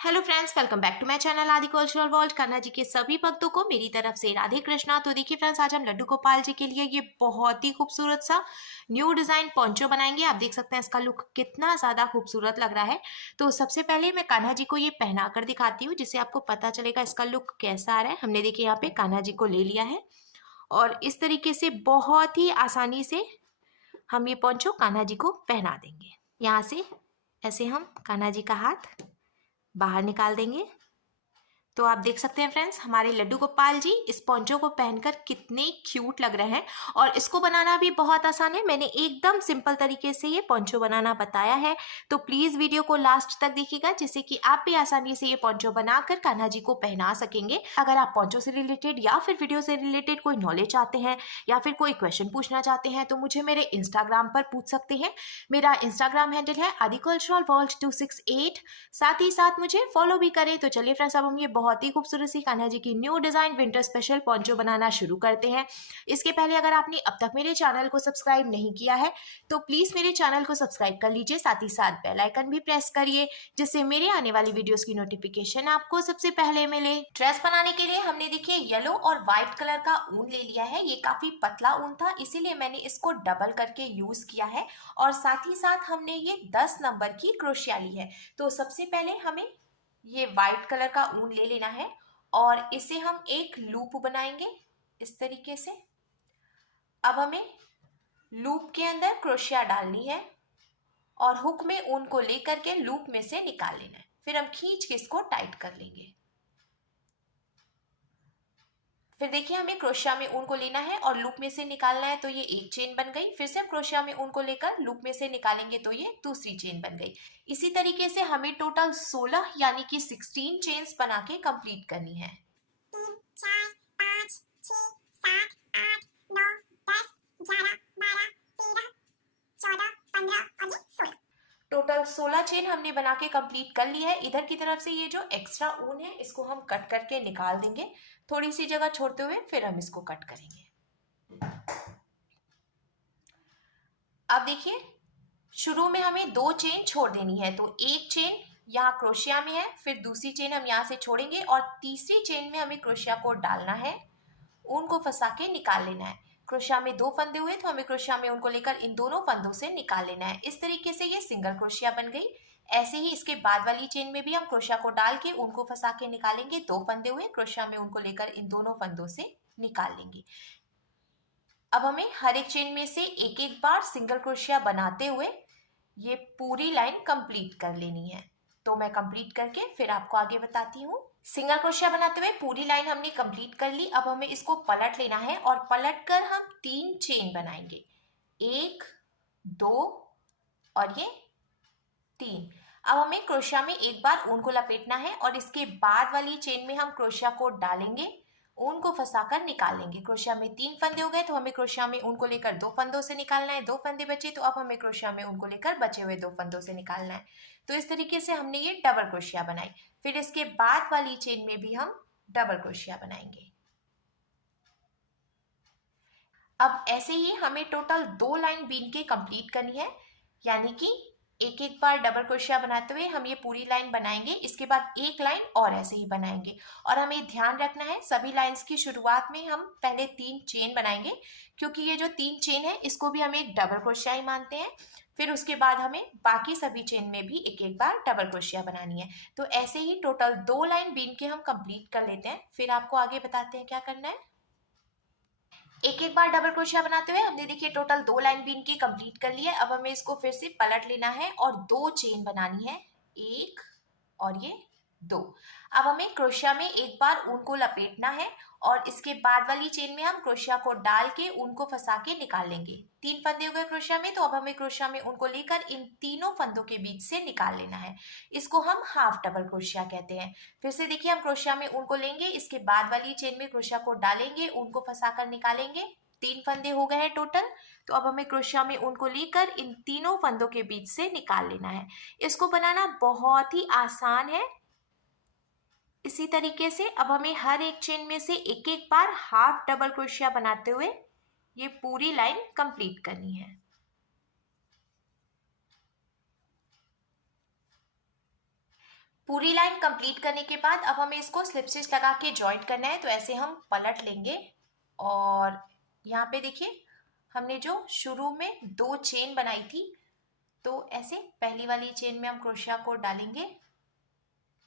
Hello friends, welcome back to my channel Aadi cultural world. Kanha ji के सभी भक्तों को मेरी तरफ से राधे कृष्णा। तो देखिए फ्रेंड्स, आज हम लड्डू गोपाल जी के लिए ये बहुत ही खूबसूरत सा न्यू डिजाइन पोंचो बनाएंगे। आप देख सकते हैं इसका लुक कितना ज्यादा खूबसूरत लग रहा है। तो सबसे पहले मैं कान्हा जी को ये पहना कर दिखाती हूँ, जिससे आपको पता चलेगा इसका लुक कैसा आ रहा है। हमने देखिए यहाँ पे कान्हा जी को ले लिया है और इस तरीके से बहुत ही आसानी से हम ये पोंचो कान्हा जी को पहना देंगे। यहाँ से ऐसे हम कान्हा जी का हाथ बाहर निकाल देंगे। तो आप देख सकते हैं फ्रेंड्स, हमारे लड्डू गोपाल जी इस पोंचो को पहनकर कितने क्यूट लग रहे हैं। और इसको बनाना भी बहुत आसान है। मैंने एकदम सिंपल तरीके से ये पोंचो बनाना बताया है। तो प्लीज वीडियो को लास्ट तक देखिएगा, जिससे कि आप भी आसानी से ये पोंचो बनाकर कान्हा जी को पहना सकेंगे। अगर आप पोंचो से रिलेटेड या फिर वीडियो से रिलेटेड कोई नॉलेज चाहते हैं या फिर कोई क्वेश्चन पूछना चाहते हैं तो मुझे मेरे इंस्टाग्राम पर पूछ सकते हैं। मेरा इंस्टाग्राम हैंडल है आदि कल्चरल वर्ल्ड 268। साथ ही साथ मुझे फॉलो भी करें। तो चलिए फ्रेंड्स, अब हम ये बहुत ही खूबसूरत सी कान्हा जी की new design winter special poncho बनाना शुरू करते हैं। इसके पहले अगर आपने अब तक मेरे चैनल को सब्सक्राइब नहीं किया है तो प्लीज मेरे चैनल को सब्सक्राइब कर लीजिए। साथ ही साथ बेल आइकन भी प्रेस करिए, जिससे मेरे आने वाली वीडियोस की नोटिफिकेशन आपको सबसे पहले मिले। ड्रेस बनाने के लिए हमने देखिए येलो और व्हाइट कलर का ऊन ले लिया है। ये काफी पतला ऊन था, इसीलिए मैंने इसको डबल करके यूज किया है। और साथ ही साथ हमने ये 10 नंबर की क्रोशिया ली है। तो सबसे पहले हमें ये व्हाइट कलर का ऊन ले लेना है और इसे हम एक लूप बनाएंगे इस तरीके से। अब हमें लूप के अंदर क्रोशिया डालनी है और हुक में ऊन को लेकर के लूप में से निकाल लेना है। फिर हम खींच के इसको टाइट कर लेंगे। फिर देखिए, हमें क्रोशिया में ऊन को लेना है और लूप में से निकालना है। तो ये एक चेन बन गई। फिर से हम क्रोशिया में ऊन को लेकर लूप में से निकालेंगे तो ये दूसरी चेन बन गई। इसी तरीके से हमें टोटल 16 यानी कि 16 चेन्स बना के कंप्लीट करनी है। 3, 4, 5, 6, 7, 8, 9, 10, 11, 12, 13, 14, 15 और ये 16। टोटल 16 चेन हमने बना के कंप्लीट कर ली है। इधर की तरफ से ये जो एक्स्ट्रा ऊन है इसको हम कट करके निकाल देंगे, थोड़ी सी जगह छोड़ते हुए। फिर हम इसको कट करेंगे। अब देखिए, शुरू में हमें 2 चेन छोड़ देनी है। तो एक चेन यहाँ क्रोशिया में है, फिर दूसरी चेन हम यहाँ से छोड़ेंगे और तीसरी चेन में हमें क्रोशिया को डालना है, ऊन को फंसा के निकाल लेना है। क्रोशिया में 2 फंदे हुए तो हमें क्रोशिया में ऊन को लेकर इन दोनों फंदों से निकाल लेना है। इस तरीके से ये सिंगल क्रोशिया बन गई। ऐसे ही इसके बाद वाली चेन में भी हम क्रोशिया को डाल के ऊन को फंसा के निकालेंगे। 2 फंदे हुए, क्रोशिया में ऊन को लेकर इन दोनों फंदों से निकाल लेंगे। अब हमें हर एक चेन में से एक एक बार सिंगल क्रोशिया बनाते हुए ये पूरी लाइन कंप्लीट कर लेनी है। तो मैं कंप्लीट करके फिर आपको आगे बताती हूँ। सिंगल क्रोशिया बनाते हुए पूरी लाइन हमने कंप्लीट कर ली। अब हमें इसको पलट लेना है और पलट कर हम 3 चेन बनाएंगे। 1, 2 और ये 3। अब हमें क्रोशिया में एक बार ऊन को लपेटना है और इसके बाद वाली चेन में हम क्रोशिया को डालेंगे, ऊन को फंसाकर निकालेंगे। क्रोशिया में 3 फंदे हो गए तो हमें क्रोशिया में ऊन को लेकर 2 फंदों से निकालना है। 2 फंदे बचे तो अब हमें क्रोशिया में ऊन को लेकर बचे हुए 2 फंदों से निकालना है। तो इस तरीके से हमने ये डबल क्रोशिया बनाई। फिर इसके बाद वाली चेन में भी हम डबल क्रोशिया बनाएंगे। अब ऐसे ही हमें टोटल 2 लाइन बीन के कंप्लीट करनी है, यानी कि एक एक बार डबल क्रोशिया बनाते हुए हम ये पूरी लाइन बनाएंगे। इसके बाद एक लाइन और ऐसे ही बनाएंगे। और हमें ध्यान रखना है, सभी लाइंस की शुरुआत में हम पहले 3 चेन बनाएंगे, क्योंकि ये जो 3 चेन है इसको भी हम एक डबल क्रोशिया ही मानते हैं। फिर उसके बाद हमें बाकी सभी चेन में भी एक एक बार डबल क्रोशिया बनानी है। तो ऐसे ही टोटल 2 लाइन बीन के हम कंप्लीट कर लेते हैं। फिर आपको आगे बताते हैं क्या करना है। एक एक बार डबल क्रोशिया बनाते हुए हमने देखिए टोटल 2 लाइन बीन की कंप्लीट कर ली है। अब हमें इसको फिर से पलट लेना है और 2 चेन बनानी है, 1 और ये 2। अब हमें क्रोशिया में एक बार ऊन को लपेटना है और इसके बाद वाली चेन में हम क्रोशिया को डाल के ऊन को फंसा के निकाल लेंगे। 3 फंदे हो गए क्रोशिया में, तो अब हमें क्रोशिया में ऊन को लेकर इन तीनों फंदों के बीच से निकाल लेना है। इसको हम हाफ डबल क्रोशिया कहते हैं। फिर से देखिए, हम क्रोशिया में ऊन को लेंगे, इसके बाद वाली चेन में क्रोशिया को डालेंगे, ऊन को फंसा कर निकालेंगे। 3 फंदे हो गए हैं टोटल। तो अब हमें क्रोशिया में ऊन को लेकर इन तीनों फंदों के बीच से निकाल लेना है। इसको बनाना बहुत ही आसान है। इसी तरीके से अब हमें हर एक चेन में से एक एक बार हाफ डबल क्रोशिया बनाते हुए ये पूरी लाइन कंप्लीट करनी है। पूरी लाइन कंप्लीट करने के बाद अब हमें इसको स्लिप स्टिच लगा के जॉइंट करना है। तो ऐसे हम पलट लेंगे और यहाँ पे देखिए हमने जो शुरू में 2 चेन बनाई थी, तो ऐसे पहली वाली चेन में हम क्रोशिया को डालेंगे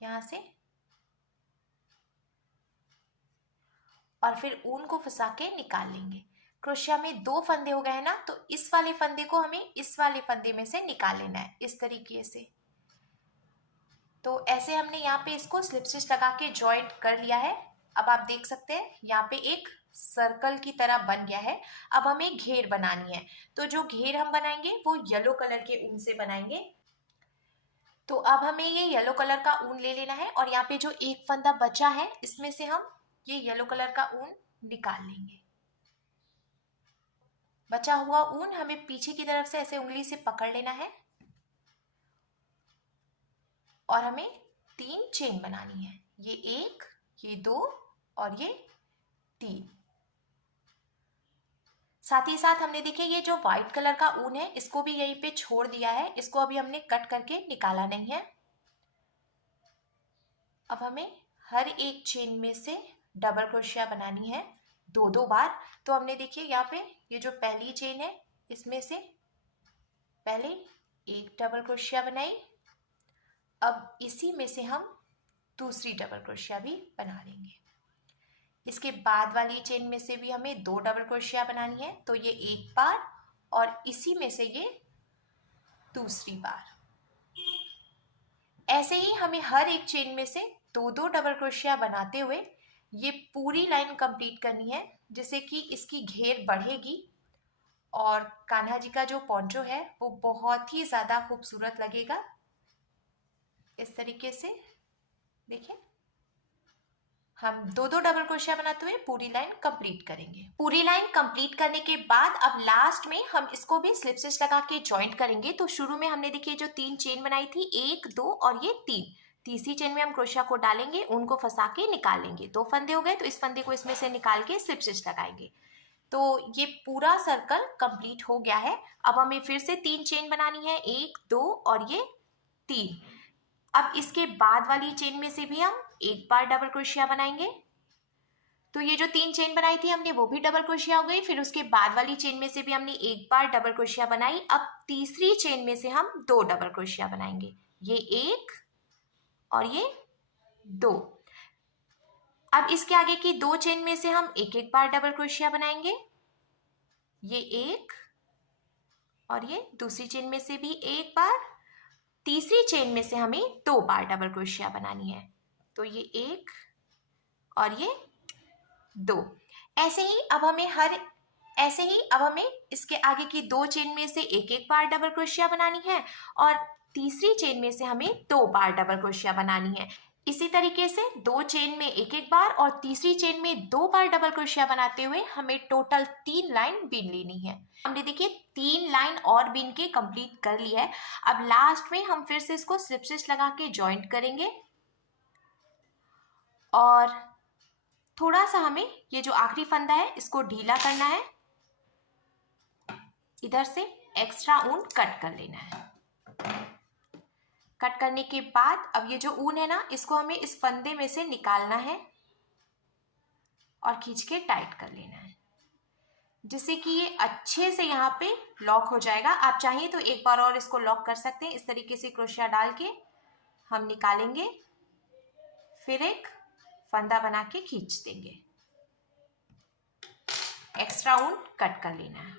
यहाँ से और फिर ऊन को फंसा के निकाल लेंगे। क्रोशिया में 2 फंदे हो गए हैं ना, तो इस वाले फंदे को हमें इस वाले फंदे में से निकाल लेना है इस तरीके से। तो ऐसे हमने यहाँ पे इसको स्लिप स्टिच लगा के जॉइंट कर लिया है। अब आप देख सकते हैं यहाँ पे एक सर्कल की तरह बन गया है। अब हमें घेर बनानी है, तो जो घेर हम बनाएंगे वो येलो कलर के ऊन से बनाएंगे। तो अब हमें ये येलो कलर का ऊन ले लेना है और यहाँ पे जो एक फंदा बचा है इसमें से हम ये येलो कलर का ऊन निकाल लेंगे। बचा हुआ ऊन हमें पीछे की तरफ से ऐसे उंगली से पकड़ लेना है और हमें 3 चेन बनानी है। ये 1, ये 2 और ये 3। साथ ही साथ हमने देखिए ये जो व्हाइट कलर का ऊन है इसको भी यहीं पे छोड़ दिया है, इसको अभी हमने कट करके निकाला नहीं है। अब हमें हर एक चेन में से डबल क्रोशिया बनानी है 2-2 बार। तो हमने देखिए यहाँ पे ये जो पहली चेन है इसमें से पहले एक डबल क्रोशिया बनाई, अब इसी में से हम दूसरी डबल क्रोशिया भी बना लेंगे। इसके बाद वाली चेन में से भी हमें 2 डबल क्रोशिया बनानी है, तो ये एक बार और इसी में से ये दूसरी बार। ऐसे ही हमें हर एक चेन में से 2-2 डबल क्रोशिया बनाते हुए ये पूरी लाइन कंप्लीट करनी है, जिससे कि इसकी घेर बढ़ेगी और कान्हा जी का जो पोंचो है वो बहुत ही ज़्यादा खूबसूरत लगेगा। इस तरीके से देखिए हम 2-2 डबल क्रोशिया बनाते हुए पूरी लाइन कंप्लीट करेंगे। पूरी लाइन कंप्लीट करने के बाद अब लास्ट में हम इसको भी स्लिप स्टिच लगा के जॉइंट करेंगे। तो शुरू में हमने देखिए जो 3 चेन बनाई थी 1, 2 और ये 3, तीसरी चेन में हम क्रोशिया को डालेंगे, उनको फंसा के निकाल लेंगे। 2 फंदे हो गए, तो इस फंदे को इसमें से निकाल के स्लिप स्टिच लगाएंगे। तो ये पूरा सर्कल कंप्लीट हो गया है। अब हमें फिर से 3 चेन बनानी है, 1, 2 और ये 3। अब इसके बाद वाली चेन में से भी हम एक बार डबल क्रोशिया बनाएंगे। तो ये जो 3 चेन बनाई थी हमने वो भी डबल क्रोशिया हो गई। फिर उसके बाद वाली चेन में से भी हमने एक बार डबल क्रोशिया बनाई। अब तीसरी चेन में से हम 2 डबल क्रोशिया बनाएंगे, ये 1 और ये 2। अब इसके आगे की 2 चेन में से हम एक एक बार डबल क्रोशिया बनाएंगे, ये 1 और ये दूसरी चेन में से भी एक बार। तीसरी चेन में से हमें 2 बार डबल क्रोशिया बनानी है, तो ये 1 और ये 2। ऐसे ही अब हमें इसके आगे की 2 चेन में से एक एक बार डबल क्रोशिया बनानी है और तीसरी चेन में से हमें 2 बार डबल क्रोशिया बनानी है। इसी तरीके से 2 चेन में एक एक बार और तीसरी चेन में 2 बार डबल क्रोशिया बनाते हुए हमें टोटल 3 लाइन बीन लेनी है। हमने देखिए 3 लाइन और बीन के कंप्लीट कर लिया है। अब लास्ट में हम फिर से इसको स्लिप स्टिच लगा के जॉइंट करेंगे और थोड़ा सा हमें ये जो आखिरी फंदा है इसको ढीला करना है, इधर से एक्स्ट्रा ऊन कट कर लेना है। कट करने के बाद अब ये जो ऊन है ना इसको हमें इस फंदे में से निकालना है और खींच के टाइट कर लेना है, जिससे कि ये अच्छे से यहाँ पे लॉक हो जाएगा। आप चाहिए तो एक बार और इसको लॉक कर सकते हैं। इस तरीके से क्रोशिया डाल के हम निकालेंगे, फिर एक फंदा बना के खींच देंगे, एक्स्ट्रा ऊन कट कर लेना है।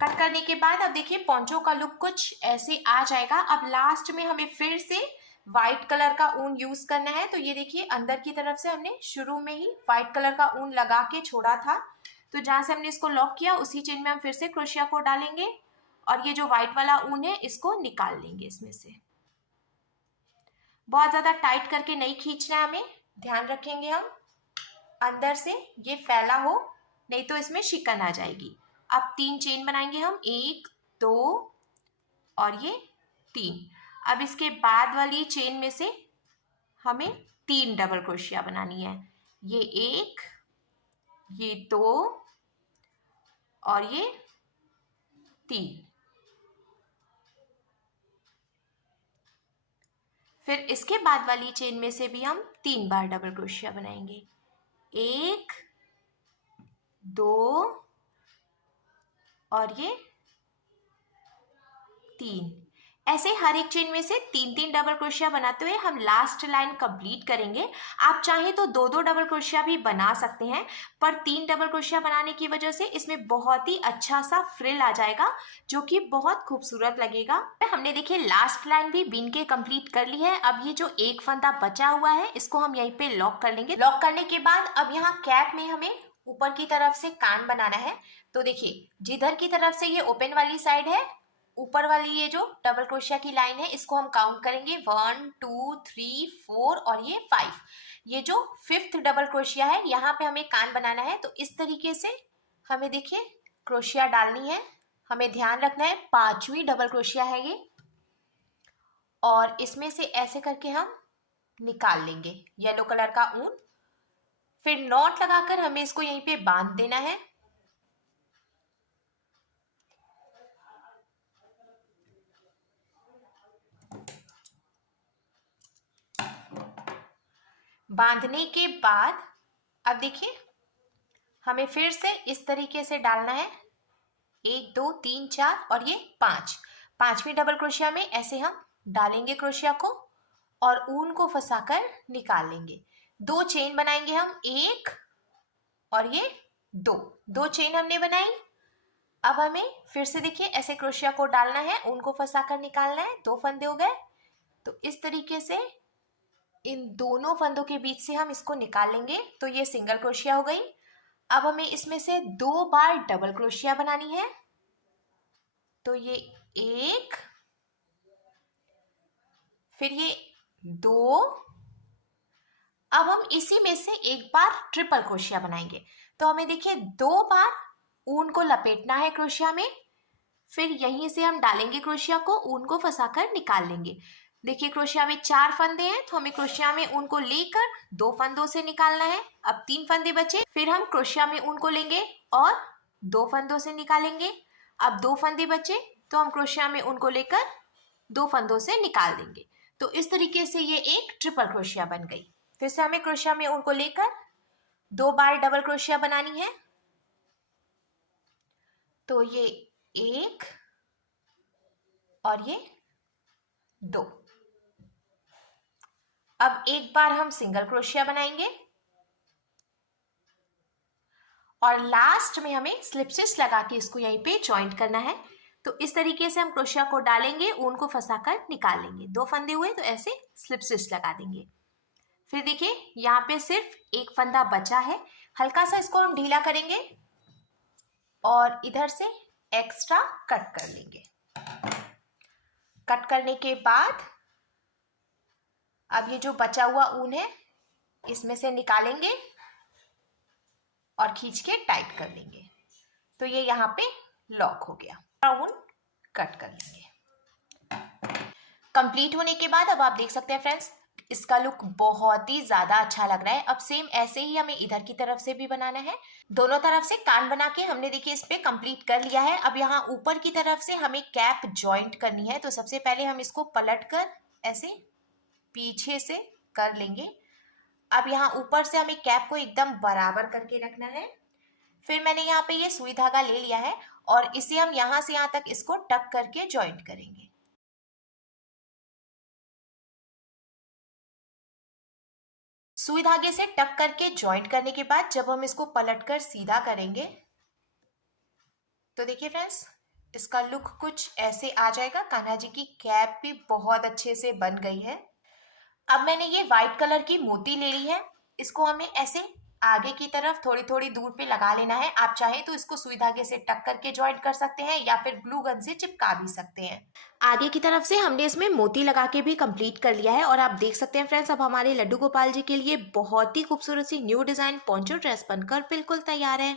कट करने के बाद अब देखिए पोंचो का लुक कुछ ऐसे आ जाएगा। अब लास्ट में हमें फिर से व्हाइट कलर का ऊन यूज करना है। तो ये देखिए अंदर की तरफ से हमने शुरू में ही व्हाइट कलर का ऊन लगा के छोड़ा था, तो जहां से हमने इसको लॉक किया उसी चेन में हम फिर से क्रोशिया को डालेंगे और ये जो व्हाइट वाला ऊन है इसको निकाल लेंगे इसमें से। बहुत ज्यादा टाइट करके नहीं खींचना है, हमें ध्यान रखेंगे हम अंदर से ये फैला हो, नहीं तो इसमें शिकन आ जाएगी। अब 3 चेन बनाएंगे हम, 1, 2 और ये 3। अब इसके बाद वाली चेन में से हमें 3 डबल क्रोशिया बनानी है, ये 1, ये 2 और ये 3। फिर इसके बाद वाली चेन में से भी हम 3 बार डबल क्रोशिया बनाएंगे। 1 2 और ये 3। ऐसे हर एक चेन में से 3-3 डबल क्रोशिया बनाते हुए हम लास्ट लाइन कंप्लीट करेंगे। आप चाहे तो 2-2 डबल क्रोशिया भी बना सकते हैं, पर 3 डबल क्रोशिया बनाने की वजह से इसमें बहुत ही अच्छा सा फ्रिल आ जाएगा जो कि बहुत खूबसूरत लगेगा। हमने देखिए लास्ट लाइन भी बीन के कंप्लीट कर ली है। अब ये जो एक फंदा बचा हुआ है इसको हम यहीं पे लॉक कर लेंगे। लॉक करने के बाद अब यहाँ कैप में हमें ऊपर की तरफ से कान बनाना है। तो देखिए जिधर की तरफ से ये ओपन वाली साइड है, ऊपर वाली ये जो डबल क्रोशिया की लाइन है इसको हम काउंट करेंगे 1 2 3 4 और ये 5। ये जो 5th डबल क्रोशिया है यहाँ पे हमें कान बनाना है। तो इस तरीके से हमें देखिए क्रोशिया डालनी है। हमें ध्यान रखना है 5वीं डबल क्रोशिया है ये, और इसमें से ऐसे करके हम निकाल लेंगे येलो कलर का ऊन। फिर नॉट लगाकर हमें इसको यहीं पे बांध देना है। बांधने के बाद अब देखिए हमें फिर से इस तरीके से डालना है 1 2 3 4 और ये 5। 5वीं डबल क्रोशिया में ऐसे हम डालेंगे क्रोशिया को और ऊन को फंसाकर निकाल लेंगे। 2 चेन बनाएंगे हम, 1 और ये 2 चेन हमने बनाई। अब हमें फिर से देखिए ऐसे क्रोशिया को डालना है, ऊन को फंसाकर निकालना है। 2 फंदे हो गए। तो इस तरीके से इन दोनों फंदों के बीच से हम इसको निकाल लेंगे। तो ये सिंगल क्रोशिया हो गई। अब हमें इसमें से 2 बार डबल क्रोशिया बनानी है। तो ये 1, फिर ये 2। अब हम इसी में से 1 बार ट्रिपल क्रोशिया बनाएंगे। तो हमें देखिए 2 बार ऊन को लपेटना है क्रोशिया में, फिर यहीं से हम डालेंगे क्रोशिया को, ऊन को फंसाकर निकाल लेंगे। देखिए क्रोशिया में 4 फंदे हैं, तो हमें क्रोशिया में ऊन को लेकर 2 फंदों से निकालना है। अब 3 फंदे बचे, फिर हम क्रोशिया में ऊन को लेंगे और 2 फंदों से निकालेंगे। अब 2 फंदे बचे तो हम क्रोशिया में ऊन को लेकर 2 फंदों से निकाल देंगे। तो इस तरीके से ये एक ट्रिपल क्रोशिया बन गई। फिर से हमें क्रोशिया में ऊन को लेकर 2 बार डबल क्रोशिया बनानी है। तो ये 1 और ये 2। अब 1 बार हम सिंगल क्रोशिया बनाएंगे और लास्ट में हमें स्लिप स्टिच लगा के इसको यहीं पे जॉइंट करना है। तो इस तरीके से हम क्रोशिया को डालेंगे, ऊन को फंसाकर निकाल लेंगे। 2 फंदे हुए तो ऐसे स्लिप स्टिच लगा देंगे। फिर देखिए यहाँ पे सिर्फ 1 फंदा बचा है, हल्का सा इसको हम ढीला करेंगे और इधर से एक्स्ट्रा कट कर लेंगे। कट करने के बाद अब ये जो बचा हुआ ऊन है इसमें से निकालेंगे और खींच के टाइट कर लेंगे। तो ये यहाँ पे लॉक हो गया। ऊन कट कर लेंगे। कंप्लीट होने के बाद अब आप देख सकते हैं फ्रेंड्स, इसका लुक बहुत ही ज्यादा अच्छा लग रहा है। अब सेम ऐसे ही हमें इधर की तरफ से भी बनाना है। दोनों तरफ से कान बना के हमने देखिए इस पे कंप्लीट कर लिया है। अब यहाँ ऊपर की तरफ से हमें कैप जॉइंट करनी है। तो सबसे पहले हम इसको पलट कर ऐसे पीछे से कर लेंगे। अब यहाँ ऊपर से हमें कैप को एकदम बराबर करके रखना है। फिर मैंने यहाँ पे ये सुई धागा ले लिया है और इसे हम यहाँ से यहाँ तक इसको टक करके जॉइंट करेंगे। सुई धागे से टक करके जॉइंट करने के बाद जब हम इसको पलटकर सीधा करेंगे तो देखिए फ्रेंड्स, इसका लुक कुछ ऐसे आ जाएगा। कान्हा जी की कैप भी बहुत अच्छे से बन गई है। अब मैंने ये व्हाइट कलर की मोती ले ली है। इसको हमें ऐसे आगे की तरफ थोड़ी थोड़ी दूर पे लगा लेना है। आप चाहे तो इसको सुई धागे से टक करके जॉइंट कर सकते हैं या फिर ग्लू गन से चिपका भी सकते हैं। आगे की तरफ से हमने इसमें मोती लगा के भी कंप्लीट कर लिया है और आप देख सकते हैं फ्रेंड्स, अब हमारे लड्डू गोपाल जी के लिए बहुत ही खूबसूरत सी न्यू डिजाइन पोंचो ड्रेस बनकर बिल्कुल तैयार है।